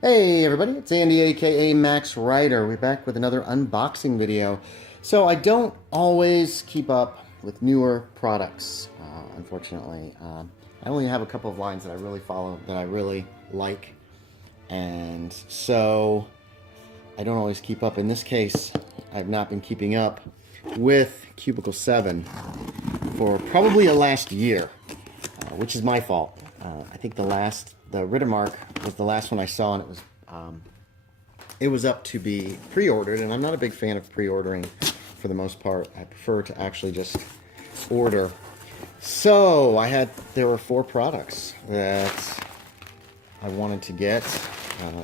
Hey everybody, it's Andy aka Max Ryder. We're back with another unboxing video. So I don't always keep up with newer products, unfortunately. I only have a couple of lines that I really follow, that I really like, and so I don't always keep up. In this case, I've not been keeping up with Cubicle 7 for probably the last year, which is my fault. I think the Riddermark was the last one I saw, and it was up to be pre-ordered, and I'm not a big fan of pre-ordering for the most part. I prefer to actually just order. So there were 4 products that I wanted to get,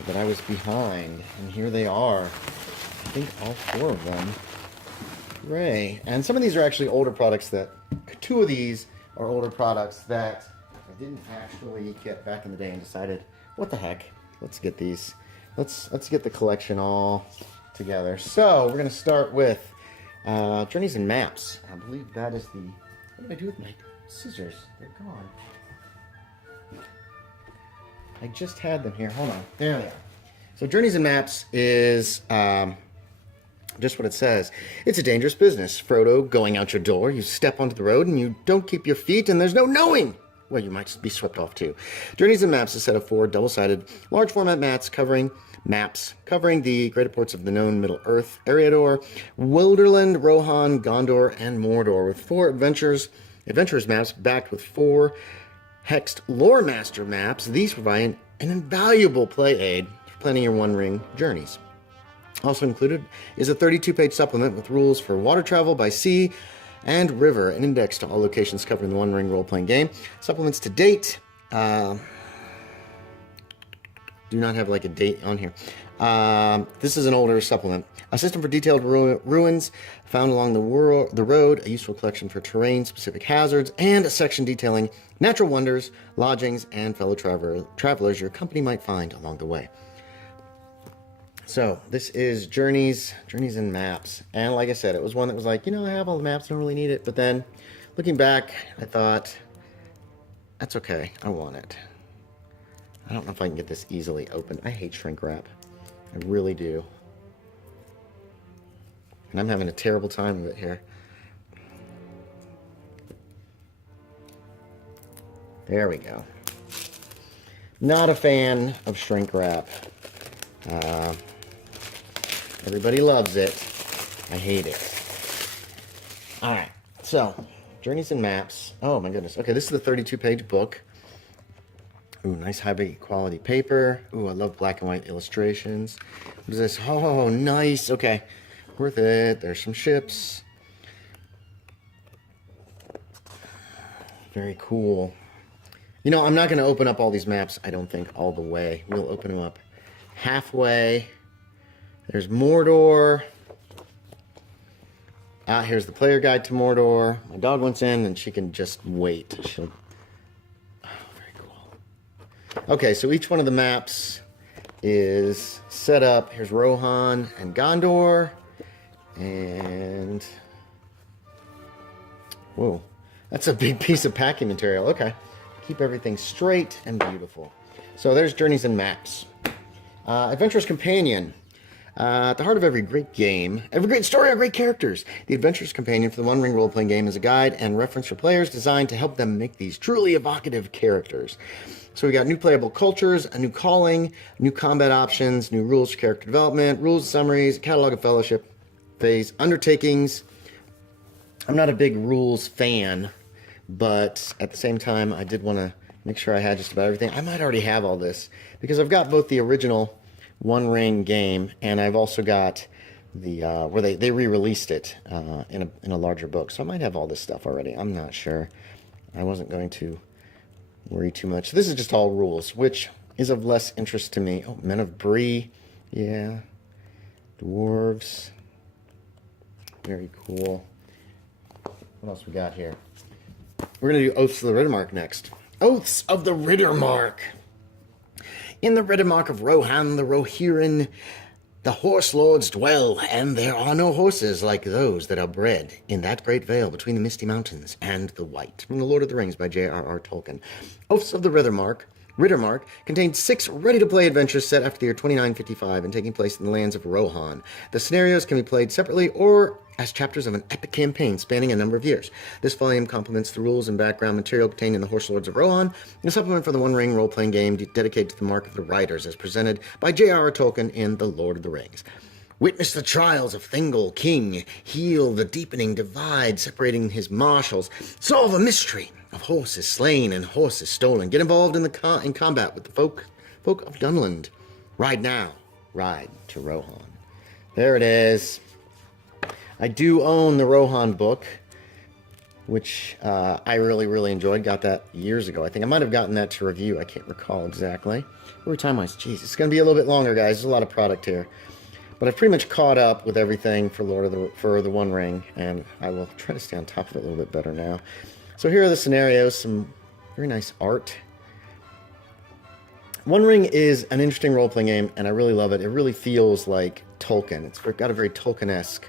that I was behind, and here they are. I think all 4 of them. Hooray. And some of these are actually older products 2 of these are older products that I didn't actually get back in the day and decided, what the heck, let's get these. Let's get the collection all together. So we're going to start with Journeys and Maps. I believe that is the... What did I do with my scissors? They're gone. I just had them here. Hold on. There they are. So Journeys and Maps is just what it says. It's a dangerous business, Frodo, going out your door. You step onto the road and you don't keep your feet, and there's no knowing where you might be swept off to. Journeys and Maps is a set of 4 double-sided, large format covering the greater ports of the known Middle Earth, Erebor, Wilderland, Rohan, Gondor, and Mordor, with 4 adventurers maps backed with 4 hexed lore master maps. These provide an invaluable play aid for planning your One Ring journeys. Also included is a 32-page supplement with rules for water travel by sea and river, an index to all locations covered in the One Ring role-playing game. Supplements to date do not have like a date on here. This is an older supplement. A system for detailed ruins found along the road, a useful collection for terrain-specific hazards, and a section detailing natural wonders, lodgings, and fellow travelers your company might find along the way. So this is Journeys and Maps, and like I said, it was one that was like, I have all the maps, I don't really need it. But then, looking back, I thought, that's okay, I want it. I don't know if I can get this easily open. I hate shrink wrap, I really do, and I'm having a terrible time with it here. There we go. Not a fan of shrink wrap. Everybody loves it. I hate it. Alright, so, Journeys and Maps. Oh my goodness. Okay, this is the 32-page book. Ooh, nice high quality paper. Ooh, I love black and white illustrations. What is this? Oh, nice. Okay, worth it. There's some ships. Very cool. I'm not going to open up all these maps, I don't think, all the way. We'll open them up halfway. There's Mordor. Here's the player guide to Mordor. My dog wants in, and she can just wait. Oh, very cool. Okay, so each one of the maps is set up. Here's Rohan and Gondor. And... whoa, that's a big piece of packing material. Okay. Keep everything straight and beautiful. So there's Journeys and Maps. Adventurer's Companion. At the heart of every great game, every great story are great characters. The Adventurer's Companion for the One Ring role-playing game is a guide and reference for players designed to help them make these truly evocative characters. So we got new playable cultures, a new calling, new combat options, new rules for character development, rules summaries, catalog of fellowship phase, undertakings. I'm not a big rules fan, but at the same time, I did want to make sure I had just about everything. I might already have all this, because I've got both the original One Ring game, and I've also got the where they re-released it in a larger book. So I might have all this stuff already. I'm not sure. I wasn't going to worry too much. This is just all rules, which is of less interest to me. Oh, Men of Bree, yeah, dwarves, very cool. What else we got here? We're gonna do Oaths of the Riddermark next. Oaths of the Riddermark. In the Riddermark of Rohan the Rohirrim, the horse lords dwell, and there are no horses like those that are bred in that great vale between the misty mountains and the white. From The Lord of the Rings by J.R.R. Tolkien. Oaths of the Riddermark Riddermark contains 6 ready-to-play adventures set after the year 2955 and taking place in the lands of Rohan. The scenarios can be played separately or as chapters of an epic campaign spanning a number of years. This volume complements the rules and background material contained in the Horse Lords of Rohan, and a supplement for the One Ring role-playing game dedicated to the Mark of the Riders as presented by J.R.R. Tolkien in The Lord of the Rings. Witness the trials of Thingol, king. Heal the deepening divide separating his marshals. Solve a mystery of horses slain and horses stolen. Get involved in combat with the folk of Dunland. Ride now. Ride to Rohan. There it is. I do own the Rohan book, which I really, really enjoyed. Got that years ago. I think I might have gotten that to review. I can't recall exactly. Where time-wise? Jeez, it's going to be a little bit longer, guys. There's a lot of product here. But I've pretty much caught up with everything for the One Ring, and I will try to stay on top of it a little bit better now. So here are the scenarios, some very nice art. One Ring is an interesting role-playing game, and I really love it. It really feels like Tolkien. It's got a very Tolkien-esque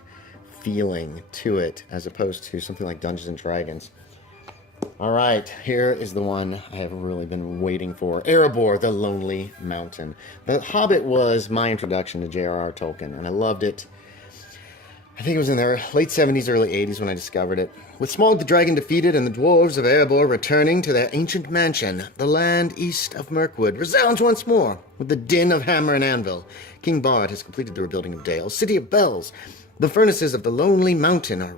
feeling to it, as opposed to something like Dungeons and Dragons. All right, here is the one I have really been waiting for. Erebor, the Lonely Mountain. The Hobbit was my introduction to J.R.R. Tolkien, and I loved it. I think it was in the late 70s, early 80s when I discovered it. With Smaug the Dragon defeated and the dwarves of Erebor returning to their ancient mansion, the land east of Mirkwood resounds once more with the din of hammer and anvil. King Bard has completed the rebuilding of Dale, City of Bells. The furnaces of the Lonely Mountain are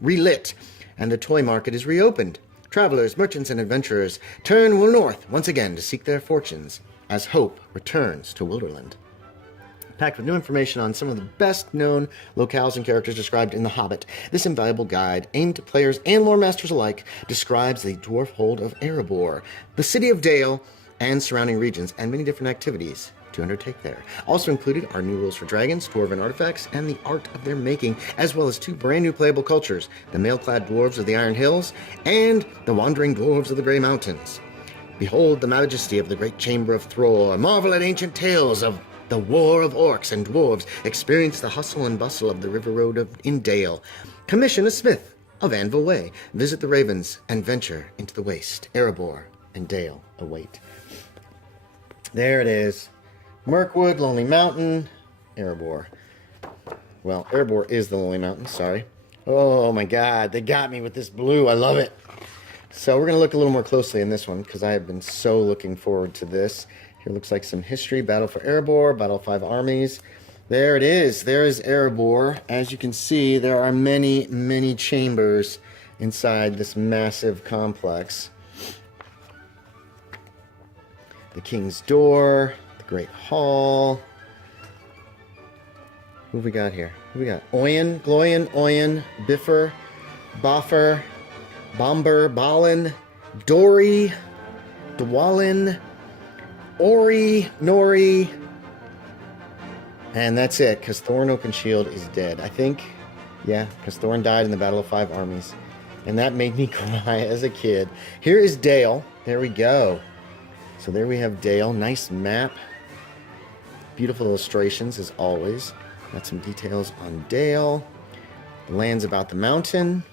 relit, and the toy market is reopened. Travelers, merchants, and adventurers turn north once again to seek their fortunes as hope returns to Wilderland. Packed with new information on some of the best-known locales and characters described in The Hobbit, this invaluable guide, aimed to players and lore masters alike, describes the dwarf hold of Erebor, the city of Dale, and surrounding regions, and many different activities to undertake there. Also included are new rules for dragons, dwarven artifacts, and the art of their making, as well as 2 brand new playable cultures, the mail-clad dwarves of the Iron Hills and the wandering dwarves of the Grey Mountains. Behold the majesty of the great chamber of Thror, marvel at ancient tales of the war of orcs and dwarves, experience the hustle and bustle of the river road in Dale, commission a smith of Anvil Way, visit the ravens, and venture into the waste. Erebor and Dale await. There it is. Mirkwood, Lonely Mountain, Erebor. Well, Erebor is the Lonely Mountain, sorry. Oh my god, they got me with this blue. I love it. So we're going to look a little more closely in this one, because I have been so looking forward to this. Here looks like some history. Battle for Erebor, Battle of 5 Armies. There it is. There is Erebor. As you can see, there are many, many chambers inside this massive complex. The King's Door, the Great Hall. Who have we got here? Who we got? Oyen, Gloyen, Oyen, Biffer, Boffer, Bomber, Balin, Dory, Dwalin, Ori, Nori, and that's it, because Thorin Oakenshield is dead. I think, yeah, because Thorin died in the Battle of 5 Armies, and that made me cry as a kid. Here is Dale. There we go. So there we have Dale. Nice map. Beautiful illustrations, as always. Got some details on Dale. The lands about the mountain.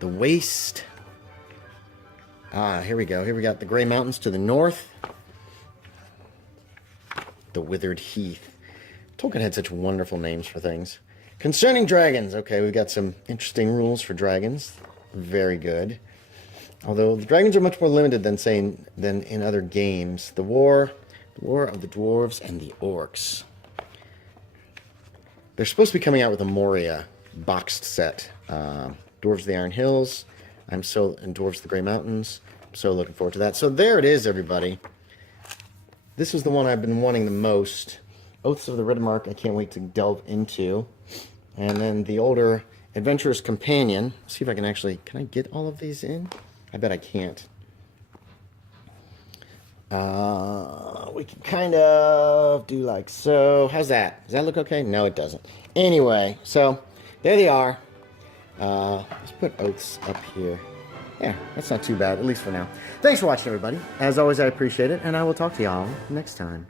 The waste. Ah, here we go. Here we got the Grey Mountains to the north. The Withered Heath. Tolkien had such wonderful names for things. Concerning dragons. Okay, we've got some interesting rules for dragons. Very good. Although the dragons are much more limited than in other games. The War of the Dwarves and the Orcs. They're supposed to be coming out with a Moria boxed set. Dwarves of the Iron Hills. And Dwarves of the Grey Mountains. I'm so looking forward to that. So there it is, everybody. This is the one I've been wanting the most. Oaths of the Riddermark, I can't wait to delve into. And then the older Adventurer's Companion. Let's see if I can actually... Can I get all of these in? I bet I can't. We can kind of do like so. How's that? Does that look okay? No, it doesn't. Anyway, so there they are. Let's put Oaths up here. Yeah, that's not too bad, at least for now. Thanks for watching, everybody. As always, I appreciate it, and I will talk to y'all next time.